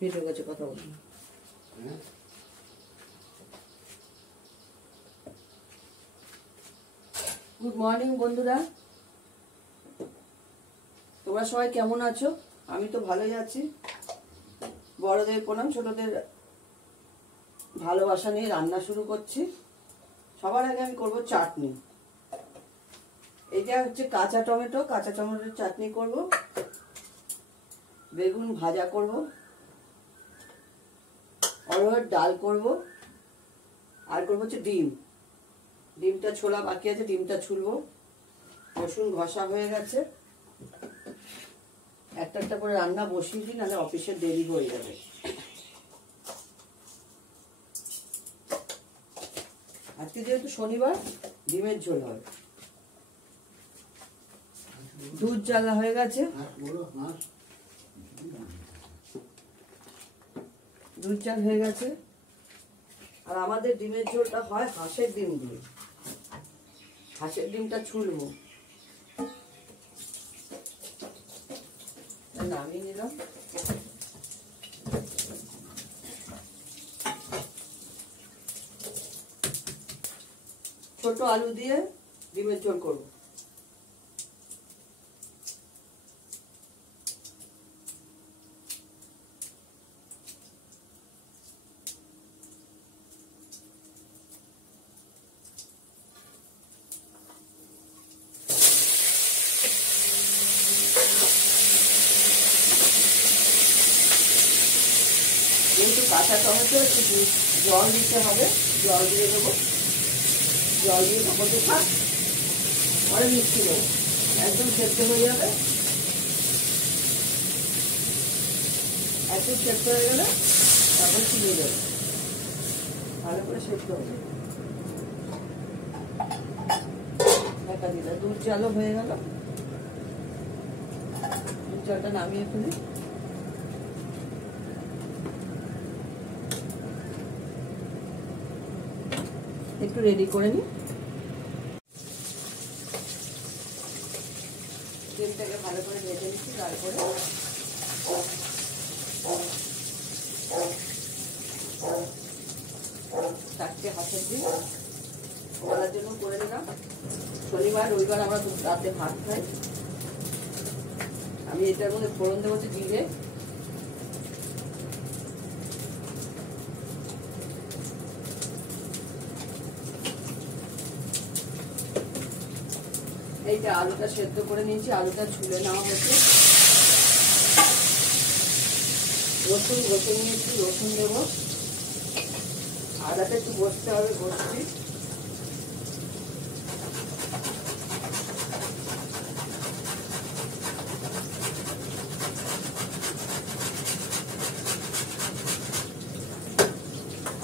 Video কাছে কথা বলি। গুড মর্নিং বন্ধুরা, তোমরা সবাই কেমন আছো? আমি তো ভালোই আছি। বড়দের প্রণাম, ছোটদের ভালোবাসা নিয়ে রান্না শুরু করছি। সবার আগে আমি করব চাটনি। এটা হচ্ছে কাঁচা টমেটোর চাটনি করব। বেগুন ভাজা করব, অরহর ডাল করব, আর করব হচ্ছে ডিমটা ছোলা বাকি আছে, ডিমটা ছুলবো। রসুন ঘষা হয়ে গেছে। একটা একটা করে রান্না বসিয়ে দিই, নাহলে অফিসে দেরি হয়ে যাবে। আজকে যেহেতু শনিবার, ডিমের ঝোল হবে। দুধ জ্বালা হয়ে গেছে, দুধ চাল হয়ে গেছে। আর আমাদের ডিমের ঝোলটা হয় হাঁসের ডিম দিয়ে। হাঁসের ডিমটা ছুলবো, নামিয়ে নিলাম। ছোট আলু দিয়ে ডিমের ঝোল করবো। যেহেতু কাঁচা টমেটো একটু জল দিতে হবে, জল দিয়ে দেবো। জল দিয়ে টমেটো থাক, পরে মিষ্টি দেবো, একদম সেদ্ধ হয়ে যাবে। একদম সেদ্ধ হয়ে গেলে তারপর চিনি দেবো, ভালো করে সেদ্ধ হবে। ঢাকা দিলে দুধ জালও হয়ে গেল। দুধ জালটা নামিয়ে ফেলি। একটু রেডি করে নিই। ডিমটাকে ভালো করে ভেজে নিচ্ছি। তারপরে চারটে হাঁসের ডিম বলার জন্য করে দিলাম। শনিবার রবিবার আমরা রাতে ভাত খাই। আমি এটার মধ্যে ফোড়ন দেবো হচ্ছে জিরে, এইটা আলুটা সেদ্ধ করে নিয়েছি, আলুটা ছুলে নেওয়া হচ্ছে। রসুন ঘষে নিয়েছি, রসুন দেবো। আদাটা একটু বসতে হবে, বসছি।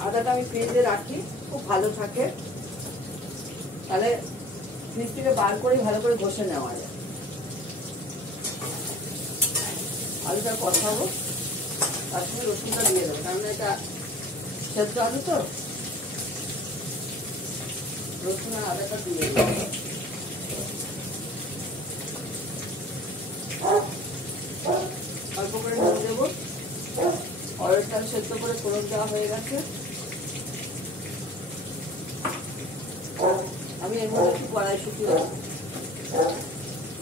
আদাটা আমি ফ্রিজে রাখি, খুব ভালো থাকে। তাহলে ফ্রিজ থেকে বার করে ভালো করে ঘষে নেওয়া যায়। আলুটা কষাবো, তার সঙ্গে রসুনটা দিয়ে দেবো, কারণ এটা সেদ্ধ আলু তো। রসুন আর আদাটা দিয়ে দেবো। অল্প করে নুন দেবো। অরহর ডাল সেদ্ধ করে ফোড়ন দেওয়া হয়ে গেছে। আমি এর মধ্যে একটু কড়াইশুঁটি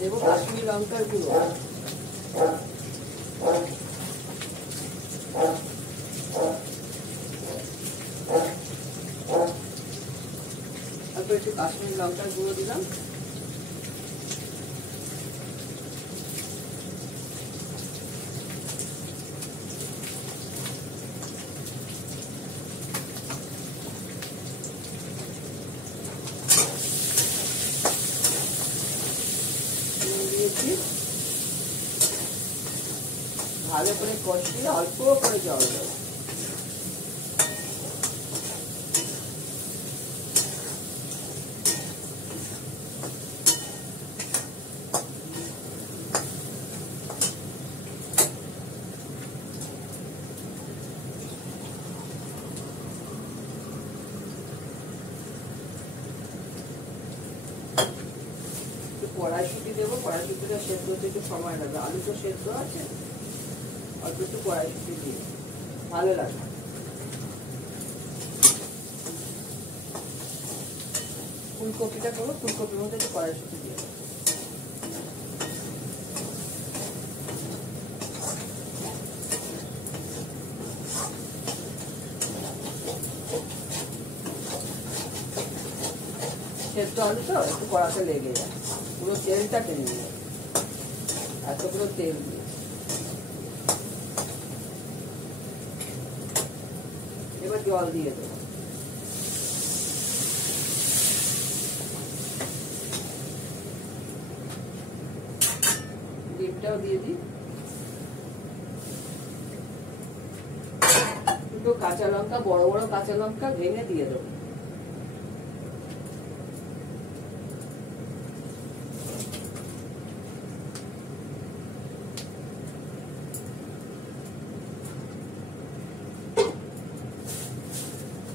দেবো, কাশ্মীরি লঙ্কার গুঁড়ো, তারপর একটু কাশ্মীরি লঙ্কার গুঁড়ো দিলাম। ভালো করে কষিয়ে অল্প করে জল দেবো। কড়াইশুঁটি দেবো, কড়াইশুঁটিটা সেদ্ধ হতে একটু সময় লাগবে। আলু তো সেদ্ধ আছে, অল্প একটু কড়াইশুঁটি দিয়ে ভালো লাগে। ফুলকপিটা করবো, ফুলকপির মধ্যে একটু কড়াইশুঁটি দিয়ে দেবো। সেদ্ধ আলু তো একটু কড়াতে লেগে যায়, পুরো তেলটা টেনে নিয়ে এত পুরো তেল দিয়ে। এবার জল দিয়ে দেবো। ডিমটাও দিয়ে দিই। দুটো কাঁচা লঙ্কা, বড় বড় কাঁচা লঙ্কা ভেঙে দিয়ে দেবো।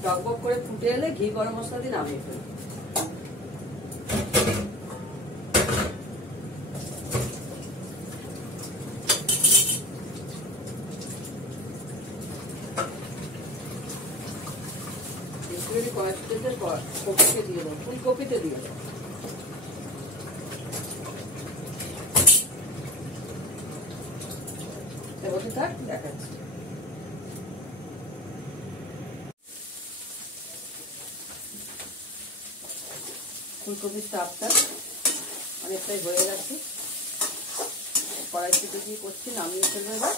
টকবক করে ফুটে এলে ঘি গরম মশলা দিয়ে নামিয়ে ফেলবো। কড়াইশুঁটিতে কপিতে দিয়ে দেবো, ফুলকপিতে দিয়ে দেবো। বসে থাক, দেখাচ্ছি। ফুলকপির স্টাফটা অনেকটাই হয়ে গেছে। কড়াইশুঁটি দিয়ে করছি, নামিয়ে ফেলবো এবার।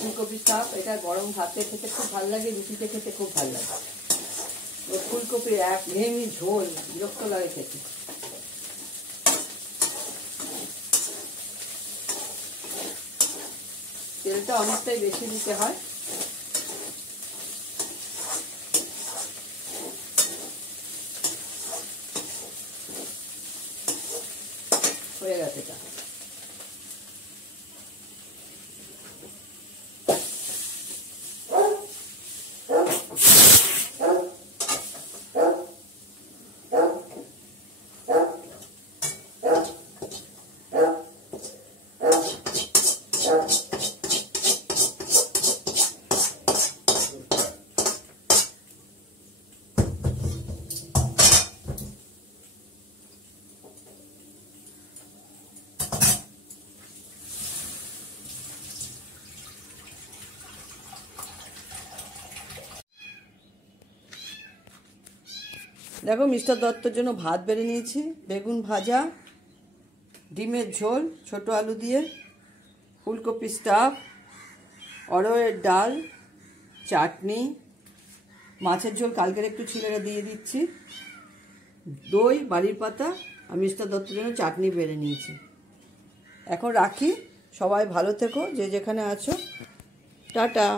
ফুলকপির স্টাফ এটা গরম ভাতে খেতে খুব ভালো লাগে, রুটিতে খেতে খুব ভালো লাগে। ফুলকপির এক ঘেয়েমি ঝোল বিরক্ত লাগে খেতে। তেলটা অনেকটাই বেশি দিতে হয়। হয়ে গেছে এটা। দেখো মিস্টার দত্তর জন্য ভাত বেড়ে নিয়েছি, বেগুন ভাজা, ডিমের ঝোল ছোট আলু দিয়ে, ফুলকপি স্টাফ, অড়হরের ডাল, চাটনি, মাছের ঝোল কালকের একটু ছিল দিয়ে দিচ্ছি, দই, বাড়ির পাতা আর মিস্টার দত্তর জন্য চাটনি বেড়ে নিয়েছি। এখন রাখি, সবাই ভালো থেকো যে যেখানে আছো, টাটা।